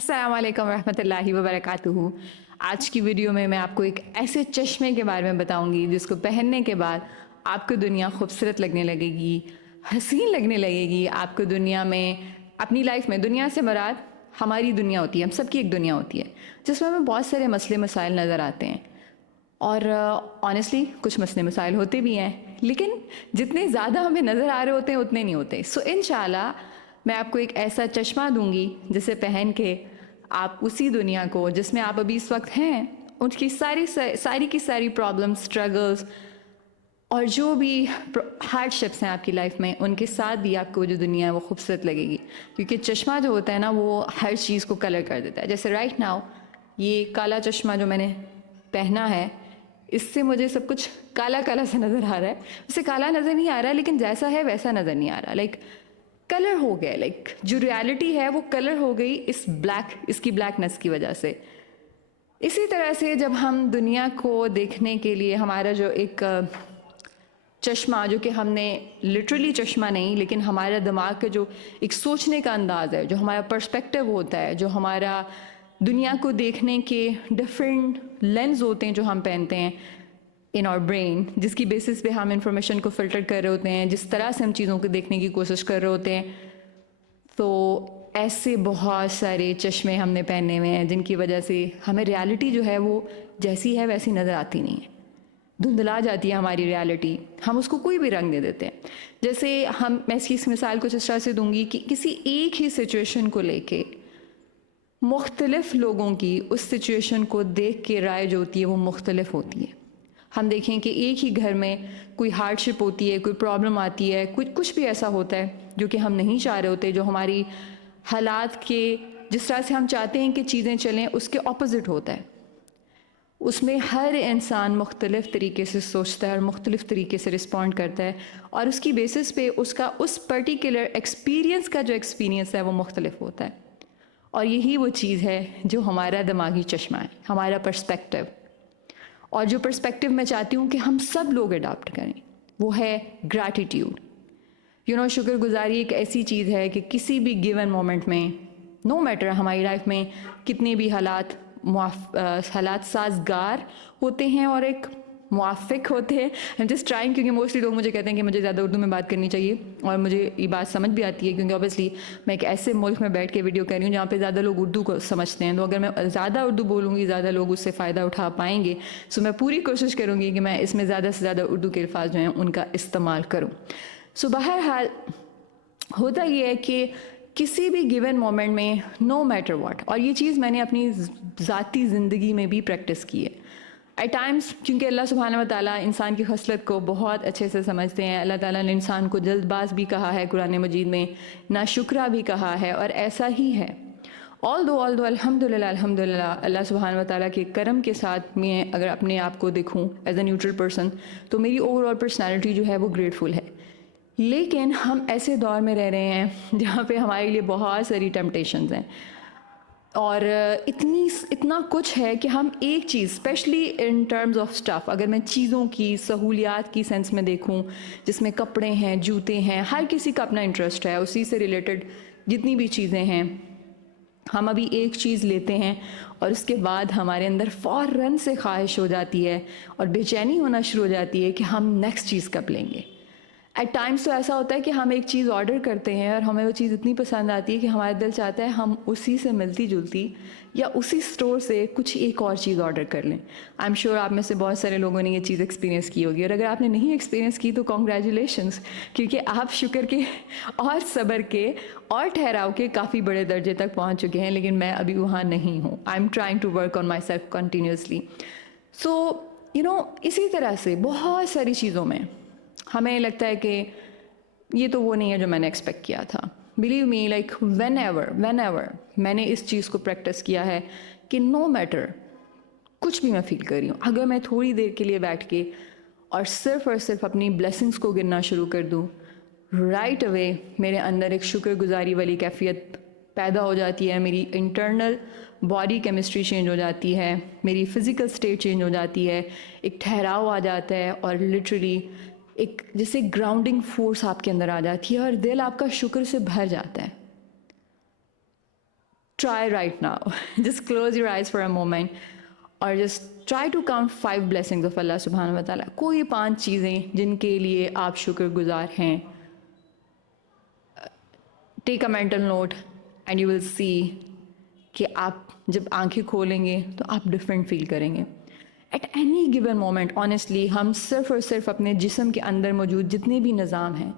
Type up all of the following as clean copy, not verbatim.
अस्सलाम वालेकुम रहमतुल्लाहि व बरकातुहू। आज की वीडियो में मैं आपको एक ऐसे चश्मे के बारे में बताऊंगी जिसको पहनने के बाद आपको दुनिया खूबसूरत लगने लगेगी, हसीन लगने लगेगी। आपको दुनिया में, अपनी लाइफ में, दुनिया से मुराद हमारी दुनिया होती है, हम सबकी एक दुनिया होती है जिसमें हमें बहुत सारे मसले मसाइल नज़र आते हैं। और ऑनेस्टली कुछ मसले मसाइल होते भी हैं, लेकिन जितने ज़्यादा हमें नज़र आ रहे होते हैं उतने नहीं होते। सो इंशाल्लाह मैं आपको एक ऐसा चश्मा दूंगी जिसे पहन के आप उसी दुनिया को जिसमें आप अभी इस वक्त हैं, उनकी सारी की सारी प्रॉब्लम्स, स्ट्रगल्स और जो भी हार्डशिप्स हैं आपकी लाइफ में, उनके साथ भी आपको जो दुनिया है वो खूबसूरत लगेगी। क्योंकि चश्मा जो होता है ना, वो हर चीज़ को कलर कर देता है। जैसे राइट नाउ ये काला चश्मा जो मैंने पहना है, इससे मुझे सब कुछ काला काला सा नज़र आ रहा है। उसे काला नज़र नहीं आ रहा, लेकिन जैसा है वैसा नज़र नहीं आ रहा। कलर हो गया, जो रियलिटी है वो कलर हो गई इसकी ब्लैकनेस की वजह से। इसी तरह से जब हम दुनिया को देखने के लिए हमारा जो एक चश्मा, जो कि हमने लिटरली चश्मा नहीं, लेकिन हमारा दिमाग का जो एक सोचने का अंदाज़ है, जो हमारा पर्सपेक्टिव होता है, जो हमारा दुनिया को देखने के डिफरेंट लेंस होते हैं जो हम पहनते हैं इन आवर ब्रेन, जिसकी बेसिस पे हम इंफॉर्मेशन को फ़िल्टर कर रहे होते हैं, जिस तरह से हम चीज़ों को देखने की कोशिश कर रहे होते हैं। तो ऐसे बहुत सारे चश्मे हमने पहने हुए हैं जिनकी वजह से हमें रियलिटी जो है वो जैसी है वैसी नज़र आती नहीं है, धुंधला जाती है हमारी रियलिटी। हम उसको कोई भी रंग दे देते हैं। जैसे मैं इसकी मिसाल कुछ इस तरह से दूंगी कि किसी एक ही सिचुएशन को लेके मुख्तलिफ लोगों की उस सिचुएशन को देख के राय जो होती है वो मुख्तलिफ होती है। हम देखें कि एक ही घर में कोई हार्डशिप होती है, कोई प्रॉब्लम आती है, कुछ भी ऐसा होता है जो कि हम नहीं चाह रहे होते, जो हमारी हालात के, जिस तरह से हम चाहते हैं कि चीज़ें चलें, उसके ऑपोजिट होता है। उसमें हर इंसान मुख्तलिफ तरीके से सोचता है और मुख्तलिफ तरीके से रिस्पॉन्ड करता है, और उसकी बेसिस पे उसका उस पर्टिकुलर एक्सपीरियंस का जो एक्सपीरियंस है वो मुख्तलिफ होता है। और यही वो चीज़ है जो हमारा दिमागी चश्मा है, हमारा पर्सपेक्टिव। और जो पर्सपेक्टिव मैं चाहती हूँ कि हम सब लोग अडॉप्ट करें, वो है ग्रैटिट्यूड। शुक्रगुजारी एक ऐसी चीज़ है कि किसी भी गिवन मोमेंट में, नो मैटर हमारी लाइफ में कितने भी हालात साजगार होते हैं और एक मुआफ़िक होते हैं। आई एम जस्ट ट्राइंग, क्योंकि मोस्टली लोग मुझे कहते हैं कि मुझे ज़्यादा उर्दू में बात करनी चाहिए, और मुझे ये बात समझ भी आती है क्योंकि ऑब्वियसली मैं एक ऐसे मुल्क में बैठ के वीडियो कर रही हूँ जहाँ पे ज़्यादा लोग उर्दू को समझते हैं। तो अगर मैं ज़्यादा उर्दू बोलूँगी, ज़्यादा लोग उससे फ़ायदा उठा पाएंगे। सो मैं पूरी कोशिश करूँगी कि मैं इसमें ज़्यादा से ज़्यादा उर्दू के अल्फाज जो हैं उनका इस्तेमाल करूँ। सो बहरहाल होता ये है कि किसी भी गिवन मोमेंट में, नो मैटर व्हाट, और ये चीज़ मैंने अपनी ज़ाती ज़िंदगी में भी प्रैक्टिस की है एट टाइम्स, क्योंकि अल्लाह सुब्हानहू व तआला इंसान की खसलत को बहुत अच्छे से समझते हैं। अल्लाह ताला ने इंसान को जल्दबाज भी कहा है कुरान मजीद में, नाशुक्रा भी कहा है, और ऐसा ही है। ऑल दो अल्हम्दुलिल्लाह अल्लाह सुब्हानहू व तआला के करम के साथ मैं अगर अपने आप को देखूँ एज ए न्यूट्रल पर्सन, तो मेरी ओवरऑल पर्सनैलिटी जो है वो ग्रेटफुल है। लेकिन हम ऐसे दौर में रह रहे हैं जहाँ पे हमारे लिए बहुत सारी टेम्पटेशंस हैं, और इतना कुछ है कि हम एक चीज़, specially in terms of stuff, अगर मैं चीज़ों की सहूलियात की सेंस में देखूं, जिसमें कपड़े हैं, जूते हैं, हर किसी का अपना इंटरेस्ट है, उसी से रिलेटेड जितनी भी चीज़ें हैं, हम अभी एक चीज़ लेते हैं और उसके बाद हमारे अंदर फ़ौरन से ख्वाहिश हो जाती है और बेचैनी होना शुरू हो जाती है कि हम नेक्स्ट चीज़ कब लेंगे। एट टाइम्स तो ऐसा होता है कि हम एक चीज़ ऑर्डर करते हैं और हमें वो चीज़ इतनी पसंद आती है कि हमारा दिल चाहता है हम उसी से मिलती जुलती या उसी स्टोर से कुछ एक और चीज़ ऑर्डर कर लें। आई एम श्योर आप में से बहुत सारे लोगों ने ये चीज़ एक्सपीरियंस की होगी, और अगर आपने नहीं एक्सपीरियंस की तो कॉन्ग्रेचुलेशंस, क्योंकि आप शुक्र के और सब्र के और ठहराव के काफ़ी बड़े दर्जे तक पहुँच चुके हैं, लेकिन मैं अभी वहाँ नहीं हूँ। I am trying to work on my self continuously. So इसी तरह से बहुत सारी चीज़ों में हमें लगता है कि ये तो वो नहीं है जो मैंने एक्सपेक्ट किया था। बिलीव मी, व्हेन एवर मैंने इस चीज़ को प्रैक्टिस किया है कि नो मैटर कुछ भी मैं फील कर रही हूँ, अगर मैं थोड़ी देर के लिए बैठ के और सिर्फ अपनी ब्लेसिंग्स को गिनना शुरू कर दूँ, राइट अवे मेरे अंदर एक शुक्रगुजारी वाली कैफियत पैदा हो जाती है। मेरी इंटरनल बॉडी केमिस्ट्री चेंज हो जाती है, मेरी फ़िज़िकल स्टेट चेंज हो जाती है, एक ठहराव आ जाता है, और लिटरली एक जैसे ग्राउंडिंग फोर्स आपके अंदर आ जाती है और दिल आपका शुक्र से भर जाता है। try right now. Just close your eyes for a moment और just try to count 5 blessings of Allah subhanahu wa ta'ala. कोई 5 चीज़ें जिनके लिए आप शुक्रगुजार हैं. Take a mental note and you will see कि आप जब आंखें खोलेंगे तो आप डिफरेंट फील करेंगे. At any given moment honestly हम सिर्फ और सिर्फ अपने जिस्म के अंदर मौजूद जितने भी निज़ाम हैं,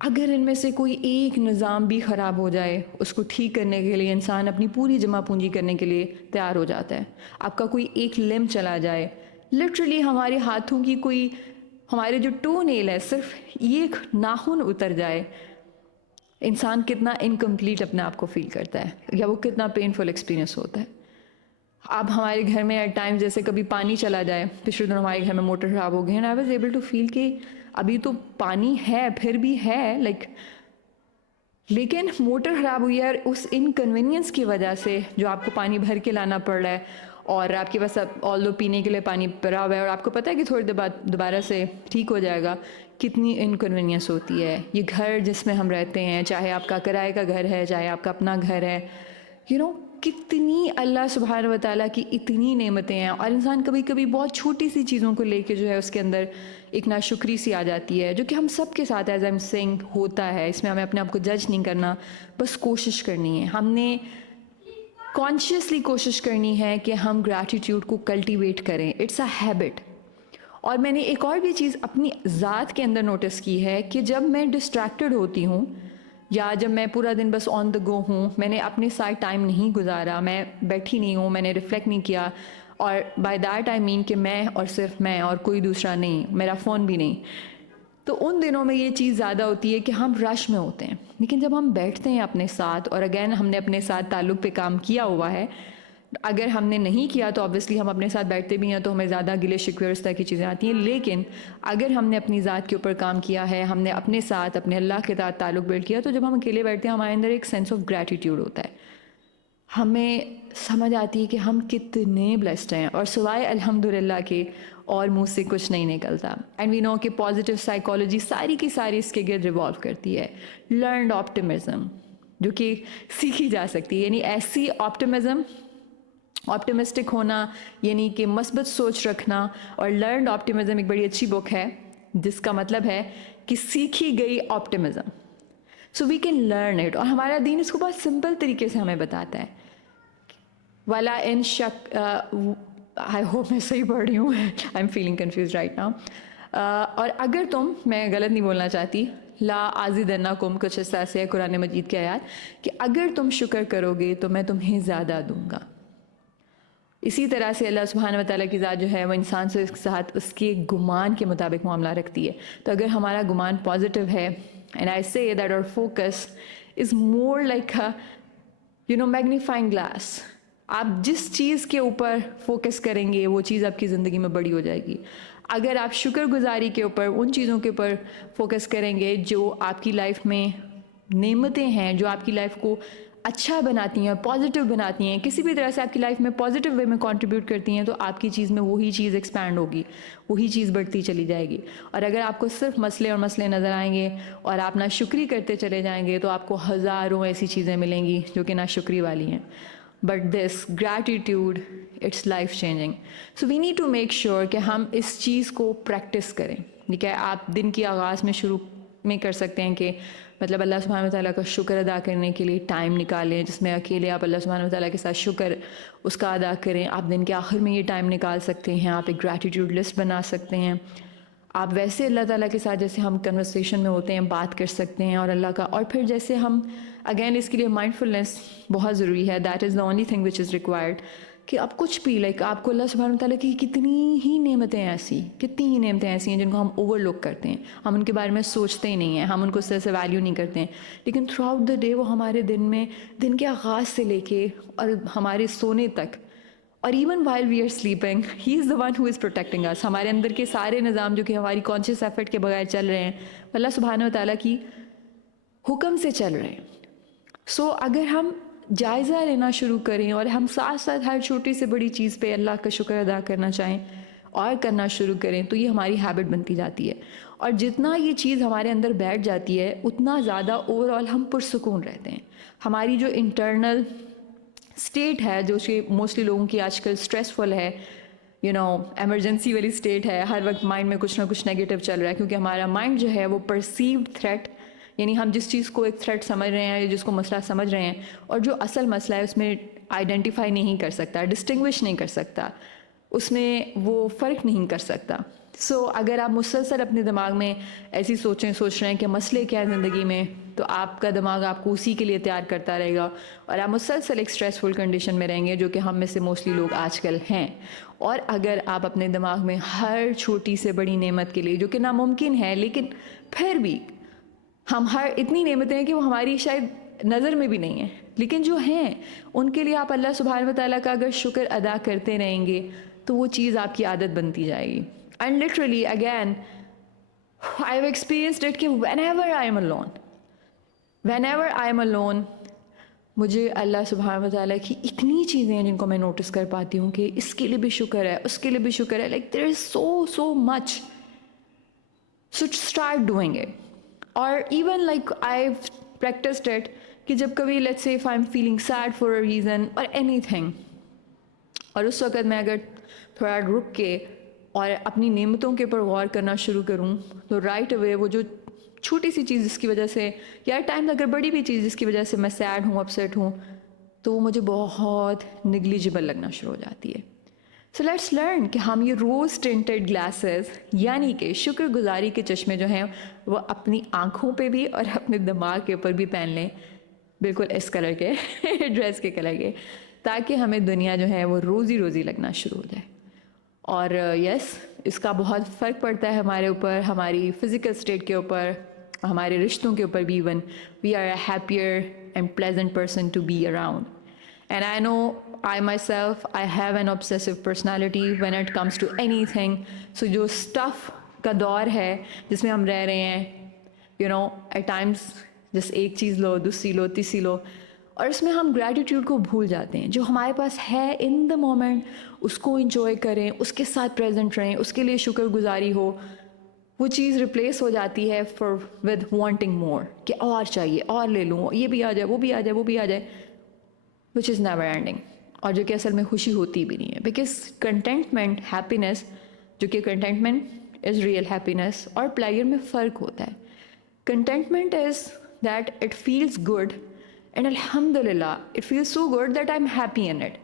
अगर इनमें से कोई एक निज़ाम भी ख़राब हो जाए, उसको ठीक करने के लिए इंसान अपनी पूरी जमा पूंजी करने के लिए तैयार हो जाता है. आपका कोई एक लिम्ब चला जाए, लिटरली हमारे हाथों की कोई, हमारे जो टो नेल है, सिर्फ एक नाखून उतर जाए, इंसान कितना इनकम्प्लीट अपने आप को फील करता है, या वो कितना पेनफुल एक्सपीरियंस होता है. अब हमारे घर में एट टाइम्स जैसे कभी पानी चला जाए, पिछले दिनों हमारे घर में मोटर ख़राब हो गई and I was able to feel कि अभी तो पानी है, फिर भी है लेकिन मोटर ख़राब हुई है और उस इनकन्वीनियंस की वजह से जो आपको पानी भर के लाना पड़ रहा है और आपके पास अब ऑल दो पीने के लिए पानी भरा हुआ है और आपको पता है कि थोड़ी देर बाद दोबारा से ठीक हो जाएगा, कितनी इनकन्वीनियंस होती है. ये घर जिसमें हम रहते हैं, चाहे आपका किराए का घर है, चाहे आपका अपना घर है, कितनी अल्लाह सुब्हान व तआला की इतनी नेमतें हैं. और इंसान कभी कभी बहुत छोटी सी चीज़ों को लेके जो है उसके अंदर एक नाशुक्री सी आ जाती है, जो कि हम सब के साथ एज आई एम सेइंग होता है. इसमें हमें अपने आप को जज नहीं करना, बस कोशिश करनी है. हमने कॉन्शियसली कोशिश करनी है कि हम ग्रैटिट्यूड को कल्टीवेट करें. It's a habit. और मैंने एक और भी चीज़ अपनी ज़ात के अंदर नोटिस की है कि जब मैं डिस्ट्रैक्टेड होती हूँ या जब मैं पूरा दिन बस ऑन द गो हूँ, मैंने अपने साथ टाइम नहीं गुजारा, मैं बैठी नहीं हूँ, मैंने रिफ्लेक्ट नहीं किया, और बाय दैट आई मीन कि मैं और सिर्फ मैं और कोई दूसरा नहीं, मेरा फ़ोन भी नहीं, तो उन दिनों में ये चीज़ ज़्यादा होती है कि हम रश में होते हैं. लेकिन जब हम बैठते हैं अपने साथ, और अगेन हमने अपने साथ ताल्लुक़ पे काम किया हुआ है, अगर हमने नहीं किया तो ऑब्वियसली हम अपने साथ बैठते भी हैं तो हमें ज़्यादा गिले शिकवे इस तरह की चीज़ें आती हैं. लेकिन अगर हमने अपनी ज़ात के ऊपर काम किया है, हमने अपने साथ अपने अल्लाह के साथ ताल्लुक़ बिल्ड किया, तो जब हम अकेले बैठते हैं हमारे अंदर एक सेंस ऑफ ग्रैटिट्यूड होता है. हमें समझ आती है कि हम कितने ब्लेस्ड हैं और सिवाय अल्हम्दुलिल्लाह के और मुँह से कुछ नहीं निकलता. एंड वी नो कि पॉजिटिव साइकोलॉजी सारी की सारी इसके गिर्द रिवॉल्व करती है. लर्नड ऑप्टिमिज़म जो कि सीखी जा सकती है, यानी ऐसी ऑप्टिमिस्टिक होना, यानी कि मस्बत सोच रखना. और लर्नड ऑप्टिमिज़म एक बड़ी अच्छी बुक है जिसका मतलब है कि सीखी गई optimism. So we can learn it. और हमारा दीन इसको बहुत सिंपल तरीके से हमें बताता है. वाला इन शक, आई होप मैं सही पढ़ रही हूँ, I am feeling confuse right now. और अगर तुम, मैं गलत नहीं बोलना चाहती, ला आज़िदन्ना कुम, कुछ इस तरह से है कुरान मजीद के आयत, कि अगर तुम शुक्र करोगे तो मैं तुम्हें ज़्यादा दूंगा. इसी तरह से अल्लाह सुब्हान व तआला की ज़ात जो है वो इंसान से साथ उसके गुमान के मुताबिक मामला रखती है. तो अगर हमारा गुमान पॉजिटिव है, and I say that our focus is more like a magnifying glass. आप जिस चीज़ के ऊपर फोकस करेंगे वो चीज़ आपकी ज़िंदगी में बड़ी हो जाएगी. अगर आप शुक्रगुजारी के ऊपर, उन चीज़ों के ऊपर फोकस करेंगे जो आपकी लाइफ में नेमतें हैं, जो आपकी लाइफ को अच्छा बनाती हैं, पॉजिटिव बनाती हैं, किसी भी तरह से आपकी लाइफ में पॉजिटिव वे में कंट्रीब्यूट करती हैं, तो आपकी चीज़ में वही चीज़ एक्सपैंड होगी, वही चीज़ बढ़ती चली जाएगी. और अगर आपको सिर्फ मसले और मसले नज़र आएंगे और आप ना शुक्री करते चले जाएंगे, तो आपको हज़ारों ऐसी चीज़ें मिलेंगी जो कि ना शुक्री वाली हैं. But this gratitude, it's life changing. So we need to make sure कि हम इस चीज़ को प्रैक्टिस करें. ठीक है, आप दिन की आगाज़ में शुरू में कर सकते हैं कि मतलब अल्लाह सुब्हान व तआला का शुक्र अदा करने के लिए टाइम निकालें, जिसमें अकेले आप अल्लाह सुब्हान व तआला के साथ शुक्र उसका अदा करें. आप दिन के आखिर में ये टाइम निकाल सकते हैं, आप एक ग्रैटिट्यूड लिस्ट बना सकते हैं. आप वैसे अल्लाह ताला के साथ जैसे हम कन्वर्सेशन में होते हैं बात कर सकते हैं और अल्लाह का, और फिर जैसे हम अगेन इसके लिए माइंडफुलनेस बहुत ज़रूरी है. That is the only thing which is required कि आप कुछ भी लाइक आपको अल्लाह सुब्हान तआला की कितनी ही नेमतें ऐसी हैं जिनको हम ओवरलुक करते हैं, हम उनके बारे में सोचते ही नहीं हैं, हम उनको उससे वैल्यू नहीं करते हैं. लेकिन थ्रू आउट द डे वो हमारे दिन के आगाज़ से लेके और हमारे सोने तक, और even while we are sleeping, he is the one who is protecting us. हमारे अंदर के सारे निज़ाम जो कि हमारी कॉन्शियस एफर्ट के बगैर चल रहे हैं, अल्लाह सुब्हान व तआला की हुक्म से चल रहे हैं. सो अगर हम जायज़ा लेना शुरू करें और हम साथ साथ हर छोटी से बड़ी चीज़ पे अल्लाह का शुक्र अदा करना चाहें और करना शुरू करें, तो ये हमारी हैबिट बनती जाती है. और जितना ये चीज़ हमारे अंदर बैठ जाती है उतना ज़्यादा ओवरऑल हम पुरसुकून रहते हैं। हमारी जो इंटरनल स्टेट है जो कि मोस्टली लोगों की आजकल स्ट्रेसफुल है, इमरजेंसी वाली स्टेट है, हर वक्त माइंड में कुछ ना कुछ नेगेटिव चल रहा है, क्योंकि हमारा माइंड जो है वो परसीव्ड थ्रेट, यानी हम जिस चीज़ को एक थ्रेट समझ रहे हैं या जिसको मसला समझ रहे हैं और जो असल मसला है उसमें आइडेंटिफाई नहीं कर सकता, डिस्टिंग्विश नहीं कर सकता, उसमें वो फ़र्क नहीं कर सकता। अगर आप मुसलसल अपने दिमाग में ऐसी सोच रहे हैं कि मसले क्या है ज़िंदगी में, तो आपका दिमाग आपको उसी के लिए तैयार करता रहेगा और आप मुसलसल एक स्ट्रेसफुल कंडीशन में रहेंगे, जो कि हम में से मोस्टली लोग आजकल हैं। और अगर आप अपने दिमाग में हर छोटी से बड़ी नेमत के लिए, जो कि नामुमकिन है लेकिन फिर भी हम हर इतनी नेमतें हैं कि वो हमारी शायद नज़र में भी नहीं है, लेकिन जो हैं उनके लिए आप अल्लाह सुब्हान व तआला का अगर शुक्र अदा करते रहेंगे तो वो चीज़ आपकी आदत बनती जाएगी। And literally again I have experienced it कि व्हेनेवर आई एम अलोन मुझे अल्लाह सुब्हान व तआला की इतनी चीज़ें हैं जिनको मैं नोटिस कर पाती हूँ कि इसके लिए भी शुक्र है, उसके लिए भी शुक्र है, like there is so much, so start doing it. और even like I practised it कि जब कभी let's say if I am feeling sad for a reason और एनीथिंग, और उस वक़्त मैं अगर थोड़ा रुक के और अपनी नेमतों के ऊपर गौर करना शुरू करूं तो राइट अवे वो जो छोटी सी चीज़ जिसकी वजह से, या टाइम अगर बड़ी भी चीज़ जिसकी वजह से मैं सैड हूँ, अपसेट हूँ, तो वो मुझे बहुत निग्लिजिबल लगना शुरू हो जाती है। सो लेट्स लर्न कि हम ये रोज़ टिंटेड ग्लासेस यानी कि शुक्रगुजारी के चश्मे जो हैं वो अपनी आँखों पे भी और अपने दिमाग के ऊपर भी पहन लें, बिल्कुल इस कलर के ड्रेस के कलर के, ताकि हमें दुनिया जो है वो रोज़ी लगना शुरू हो जाए। और यस इसका बहुत फ़र्क पड़ता है हमारे ऊपर, हमारी फ़िज़िकल स्टेट के ऊपर, हमारे रिश्तों के ऊपर भी। Even we are a happier and pleasant person to be around. And I know I myself, I have an obsessive personality when it comes to anything. So जो stuff का दौर है जिसमें हम रह रहे हैं, at times जिस एक चीज़ लो, दूसरी लो, तीसरी लो, और इसमें हम ग्रैटिट्यूड को भूल जाते हैं। जो हमारे पास है इन द मोमेंट उसको इंजॉय करें, उसके साथ प्रेजेंट रहें, उसके लिए शुक्रगुजारी हो, वो चीज़ रिप्लेस हो जाती है विद वांटिंग मोर, कि और चाहिए, और ले लूँ, ये भी आ जाए, वो भी आ जाए, वो भी आ जाए, विच इज़ नेवर एंडिंग, और जो कि असल में खुशी होती भी नहीं है। बिकॉज कंटेंटमेंट, हैप्पीनेस, जो कि कंटेंटमेंट इज़ रियल हैप्पीनेस और प्लेजर में फ़र्क होता है। Contentment is that it feels good and अल्हम्दुलिल्लाह it feels so good that I am happy in it.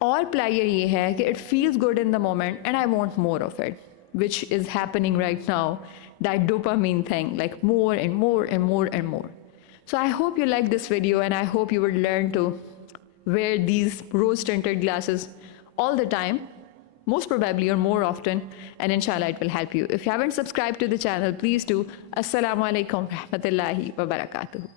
और प्लेजर ये है कि it feels good in the moment and I want more of it, which is happening right now, that dopamine thing, like more and more and more and more. So I hope you like this video and I hope you will learn to wear these rose tinted glasses all the time, most probably or more often, and inshallah it will help you. If you haven't subscribed to the channel, please do. Assalamu alaikum rahmatullahi wa barakatuh.